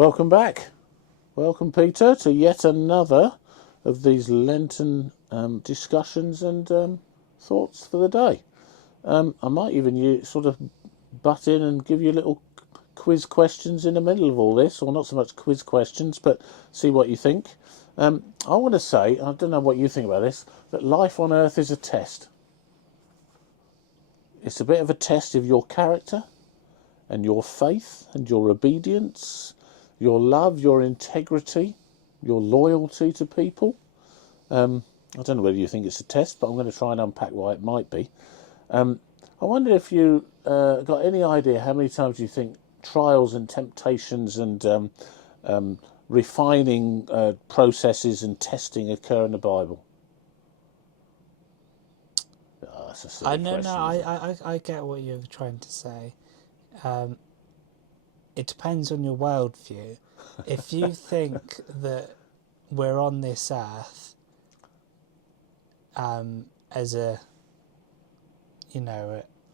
Welcome back. Welcome, Peter, to yet another of these Lenten discussions and thoughts for the day. I might even sort of butt in and give you little quiz questions in the middle of all this, or not so much quiz questions, but see what you think. I want to say, I don't know what you think about this, that life on Earth is a test. It's a bit of a test of your character and your faith and your obedience, your love, your integrity, your loyalty to people. I don't know whether you think it's a test, but I'm going to try and unpack why it might be. I wonder if you got any idea how many times you think trials and temptations and refining processes and testing occur in the Bible. Oh, that's a silly I know, question, no, isn't it? I get what you're trying to say. It depends on your worldview. If you think that we're on this earth as a,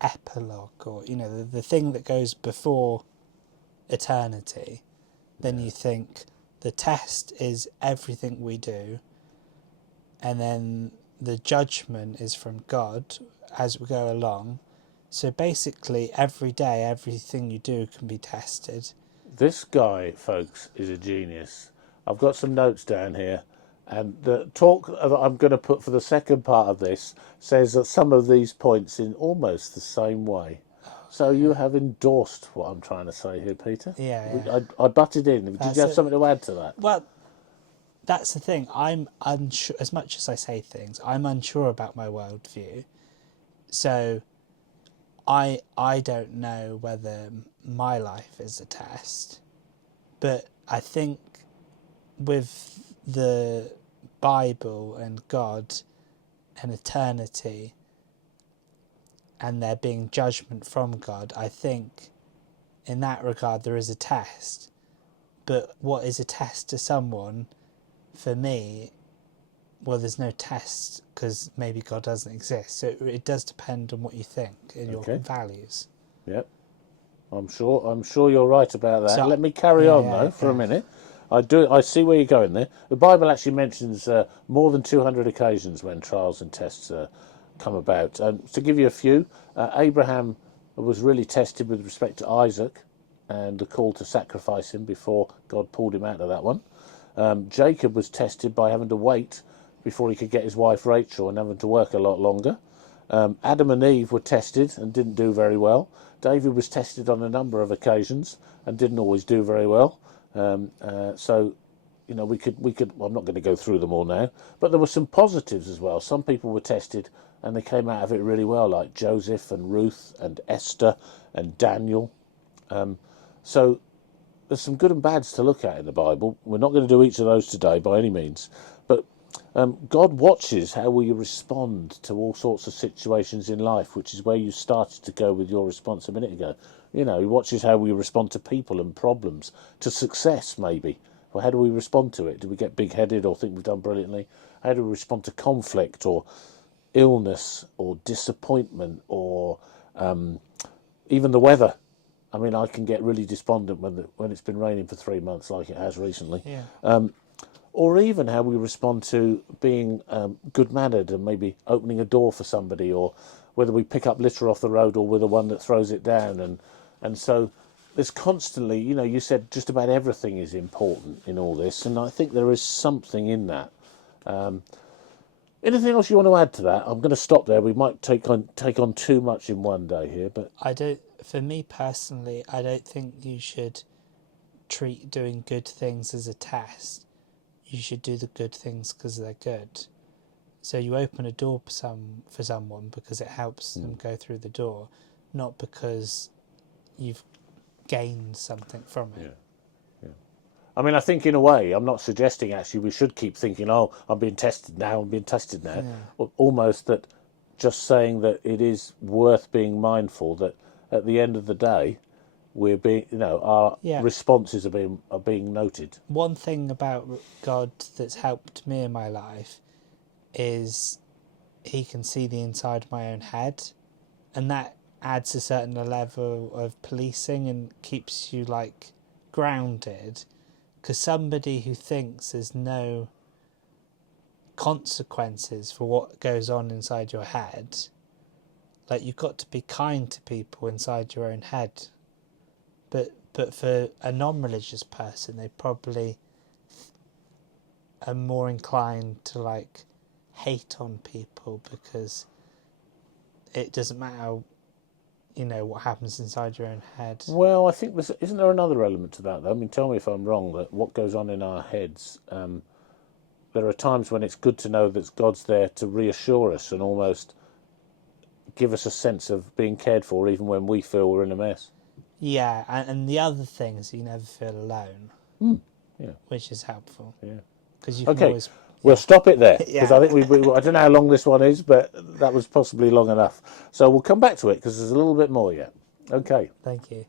epilogue, or the thing that goes before eternity, then you think the test is everything we do, and then the judgment is from God as we go along. So basically, every day, everything you do can be tested. This guy, folks, is a genius. I've got some notes down here, and the talk that I'm going to put for the second part of this says that some of these points in almost the same way. So you have endorsed what I'm trying to say here, Peter. Yeah, yeah. I butted in. Did you That's have it. something to add to that? Well, that's the thing. I'm unsure. As much as I say things, I'm unsure about my worldview. So, I don't know whether my life is a test, but I think with the Bible and God and eternity and there being judgment from God, I think in that regard there is a test. But what is a test to someone, for me, well, there's no test because maybe God doesn't exist. So it does depend on what you think and your Okay. values. Yep. I'm sure you're right about that. So, Let me carry yeah, on yeah, though for a yeah. minute. I see where you're going there. The Bible actually mentions more than 200 occasions when trials and tests come about. To give you a few, Abraham was really tested with respect to Isaac and the call to sacrifice him before God pulled him out of that one. Jacob was tested by having to wait before he could get his wife Rachel and having to work a lot longer. Adam and Eve were tested and didn't do very well. David was tested on a number of occasions and didn't always do very well. So, we could. Well, I'm not going to go through them all now, but there were some positives as well. Some people were tested and they came out of it really well, like Joseph and Ruth and Esther and Daniel. So there's some good and bads to look at in the Bible. We're not going to do each of those today by any means, but God watches how we respond to all sorts of situations in life, which is where you started to go with your response a minute ago. He watches how we respond to people and problems, to success maybe. Well, how do we respond to it? Do we get big-headed or think we've done brilliantly? How do we respond to conflict or illness or disappointment or even the weather? I mean, I can get really despondent when it's been raining for 3 months like it has recently. Yeah. Or even how we respond to being good-mannered and maybe opening a door for somebody, or whether we pick up litter off the road or we're the one that throws it down. And so there's constantly, you said just about everything is important in all this, and I think there is something in that. Anything else you want to add to that? I'm going to stop there. We might take on too much in one day here, but For me personally, I don't think you should treat doing good things as a test. You should do the good things because they're good. So you open a door for someone because it helps them go through the door, not because you've gained something from it. yeah. I mean, I think in a way, I'm not suggesting actually we should keep thinking, oh, I'm being tested now, I'm being tested now. Yeah. Almost that just saying that it is worth being mindful that at the end of the day, we're being, our Yeah. responses are being noted. One thing about God that's helped me in my life is he can see the inside of my own head, and that adds a certain level of policing and keeps you grounded. Because somebody who thinks there's no consequences for what goes on inside your head, like, you've got to be kind to people inside your own head. But for a non-religious person, they probably are more inclined to, like, hate on people because it doesn't matter, what happens inside your own head. Well, I think isn't there another element to that, though? I mean, tell me if I'm wrong, that what goes on in our heads, there are times when it's good to know that God's there to reassure us and almost give us a sense of being cared for, even when we feel we're in a mess. Yeah, and the other thing is you never feel alone, Yeah. which is helpful. Yeah. Because you can Okay. always... We'll stop it there, because Yeah. I think I don't know how long this one is, but that was possibly long enough. So we'll come back to it, because there's a little bit more yet. Okay. Thank you.